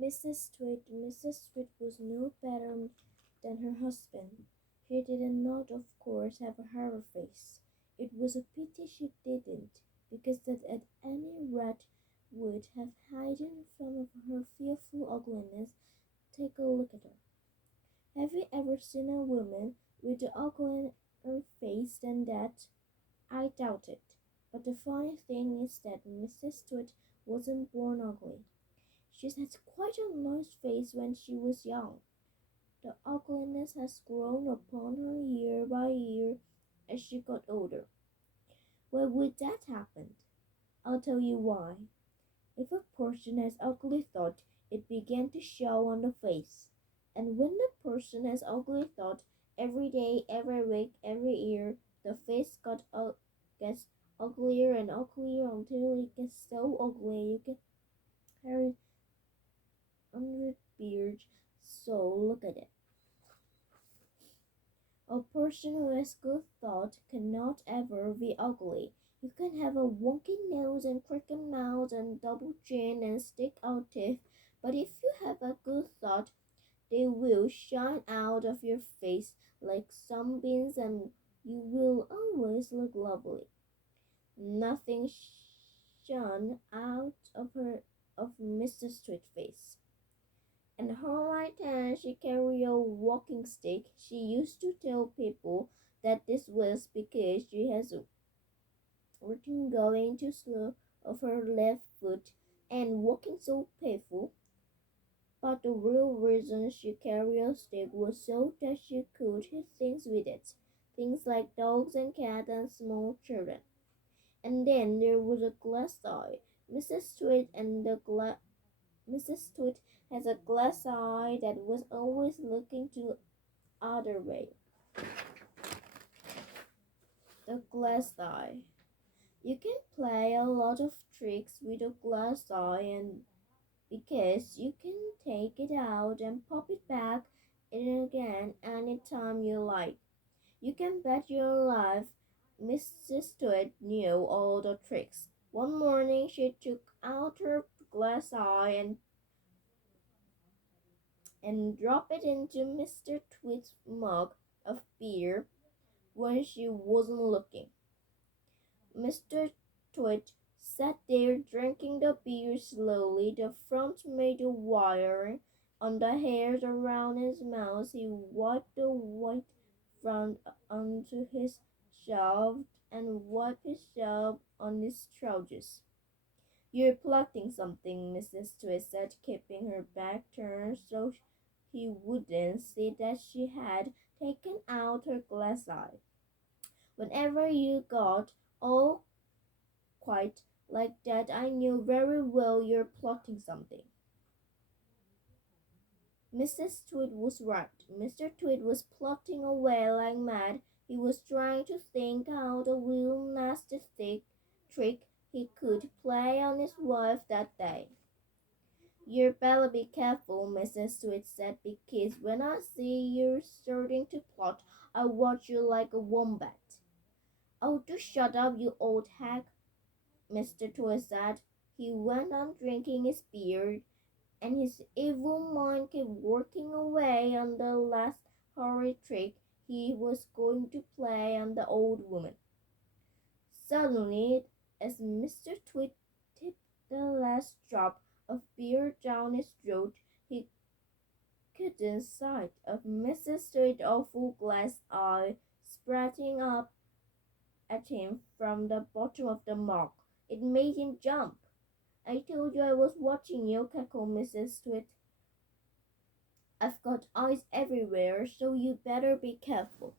Mrs. Tweed was no better than her husband. She did not, of course, have a horror face. It was a pity she didn't, because that at any rate would have hidden from her fearful ugliness. Take a look at her. Have you ever seen a woman with an uglier face than that? I doubt it. But the funny thing is that Mrs. Tweed wasn't born ugly. She had quite a nice face when she was young. The ugliness has grown upon her year by year as she got older. Why would that happen? I'll tell you why. If a person has ugly thought, it began to show on the face. And when the person has ugly thought, every day, every week, every year, the face gets uglier and uglier until it gets so ugly you can carry under beard. So look at it. A person who has good thought cannot ever be ugly. You can have a wonky nose and crooked mouth and double chin and stick out teeth, but if you have a good thought, they will shine out of your face like sunbeams and you will always look lovely. Nothing shone out of Mrs. Sweet's face. In her right hand she carried a walking stick. She used to tell people that this was because she has written going too slow of her left foot and walking so painful. But the real reason she carried a stick was so that she could hit things with it, things like dogs and cats and small children. And then there was a glass eye. Mrs. Tweed has a glass eye that was always looking to the other way. The glass eye. You can play a lot of tricks with a glass eye and because you can take it out and pop it back in again anytime you like. You can bet your life Mrs. Tweed knew all the tricks. One morning she took out her glass eye and dropped it into Mr. Tweed's mug of beer when she wasn't looking. Mr. Tweed sat there drinking the beer slowly. The front made a wire on the hairs around his mouth. He wiped the white front onto his shaft and wiped his shaft on his trousers. You're plotting something, Mrs. Tweed said, keeping her back turned so he wouldn't see that she had taken out her glass eye. Whenever you got all quite like that, I knew very well you're plotting something. Mrs. Tweed was right. Mr. Tweed was plotting away like mad. He was trying to think out a real nasty trick he could play on his wife that day. You better be careful, Mrs. Tweed said, because when I see you starting to plot, I'll watch you like a wombat. Oh, do shut up, you old hag, Mr. Tweed said. He went on drinking his beer, and his evil mind kept working away on the last horrid trick he was going to play on the old woman. Suddenly, as Mr. Tweed tipped the last drop of beer down his throat, he caught sight of Mrs. Tweed's awful glass eye sprouting up at him from the bottom of the mug. It made him jump. I told you I was watching you, cackled Mrs. Tweed. I've got eyes everywhere, so you better be careful.